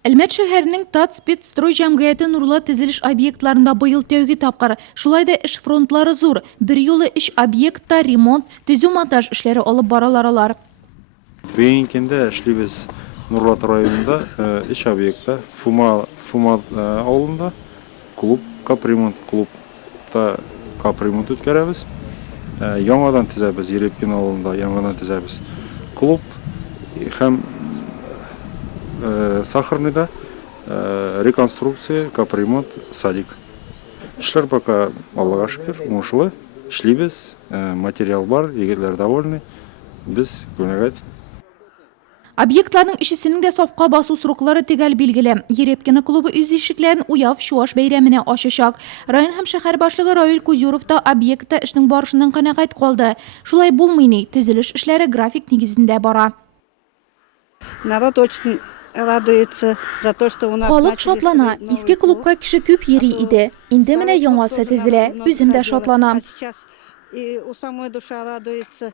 Әлмәт шәһәренең Татспецстрой җәмгыяте нурлы төзелеш объектларында быел тәүге тапкыр. Шулай да эш фронтлары зур. Бер юлы эш объектта ремонт, төзү монтаж эшләре алып баралар. Бейінкенде эшлибез Нурлат районында эш объектта Фума авылында клуб, капремонт клубта капремонт үткәрәбез. Яңадан төзәбез, Ерепкин авылында яңадан төзәбез клуб һәм Сахарныйда реконструкция, капремонт, садик. Эшләр пока Аллага шөкер, уңышлы. Эшлибез, материал бар, егетләр довольны. Без күнәгать. Объектларның ишесенең дә сафка басу сроклары төгәл билгеле. Ерепкин клубы үз ишекләрен Уяв Шуаш бәйрәменә ачачак. Район һәм шәһәр башлыгы Равил Кузюров та объектта эшнең барышыннан канәгать калды. Шулай булмый ни, төзелеш эшләре график нигезендә бара. Народ очень радуется за то, что у нас Халык шатлана. Иске клубка кеше күп йөри иде. Инде менә яңасы төзелә. Үзем дә шатланам. Сейчас и у самой душа радуется.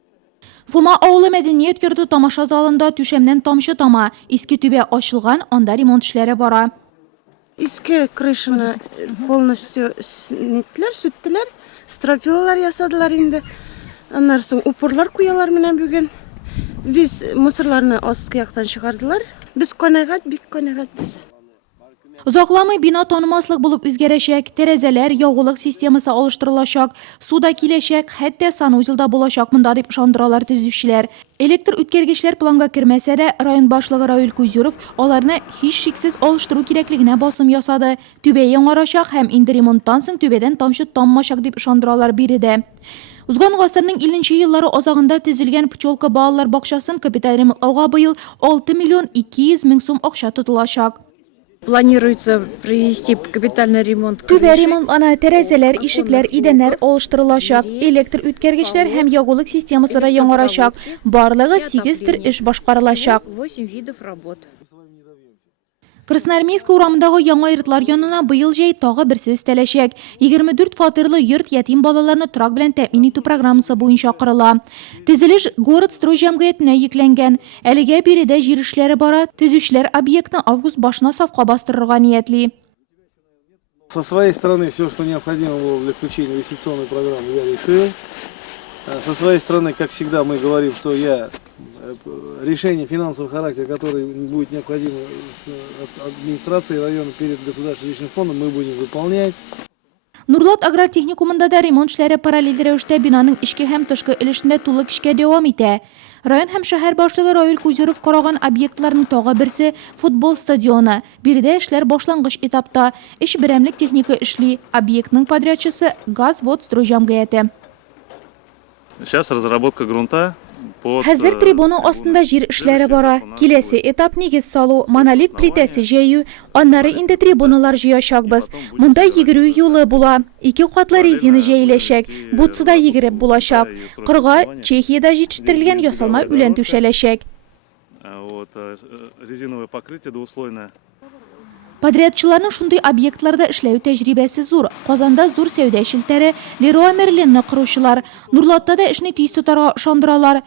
Фума авылы мәдәният йорты тамаша залында түшәмнән тамчы тама. Иске түбә ачылган, анда ремонт эшләре бара. Иске крышаны полностью сүттеләр, стропилалар ясадылар инде. Аннан соң упорлар куялар менән бүген. Biz мусорларны асткы яктан чыгардылар. Biz канәгать, бик канәгатьбез. Узакламый бина танымаслык булып үзгәрәчәк, тәрәзәләр, ягулык системасы алыштырылачак, суда киләчәк, хәтта санузелда булачак монда дип ышандыралар төзүчеләр. Электр үткәргечләр планга кермәсә дә, район башлыгы Равил Кузюров аларны һич шиксез алыштыру кирәклегенә басым ясады. Түбә яңарачак һәм инде ремонттан соң түбәдән тамчы таммачак дип ышандыралар биредә. Узган гасырның 50 еллары азагында төзелгән Пчелка балалар бакчасын капиталь ремонтлауга быел 6 миллион 200 мең сум акча тотылачак. Планируется провести капитальный ремонт. Түбә ремонтлана, тәрәзәләр, ишекләр, идәннәр алыштырылачак, электр үткәргечләр һәм ягулык системасы да яңарачак. Барлыгы 8 төр эш башкарылачак. 8 видов работ. Красноармейск урамындагы яңа йортлар янына быел җәй тагы берсе өстәләчәк. 24 фатирлы йорт ятим балаларны торак белән тәэмин итү программасы буенча корыла. Төзелеш город строй җәмгыятенә йөкләнгән. Әлегә биредә җир эшләре бара. Төзүчеләр объектны август башына сафка бастырырга ниятли. Со своей стороны все, что необходимо было для включения инвестиционной программы, я решил. Со своей стороны, как всегда, мы говорим, что решение финансового характера, которое будет необходимо от администрации района перед государственным жилищным фондом, мы будем выполнять. Нурлат аграр техникумында да ремонт эшләре параллель рәвештә бинаның ичке һәм тышкы өлешендә тулы көчкә дәвам итә. Район һәм шәһәр башлыгы Равил Кузюров караган объектларның тагы берсе футбол стадионы. Биредә эшләр башлангыч этапта. Эш берәмлек техника эшли. Объектның подрядчысы Газвод строй җәмгыяте. Сейчас разработка грунта. Хәзер трибуна астында җир эшләре бара. Киләсе этап нигез салу, монолит плитәсе җәю, аннары инде трибуналар җыячакбыз. Монда йөгерү юлы була. 2 катлы резина җәеләчәк. Бутсыда йөгереп булачак. Кырга Чехиядә җитештерелгән ясалма үлән түшәләчәк. Резиновое покрытие двуслойное. Подрядчыларның шундый объектларда эшләү тәҗрибәсе зур. Казанда зур сәүдә шелтәре, Леруа Мерлинны коручылар. Нурлатта да эшне тиз тотарга ышандыралар.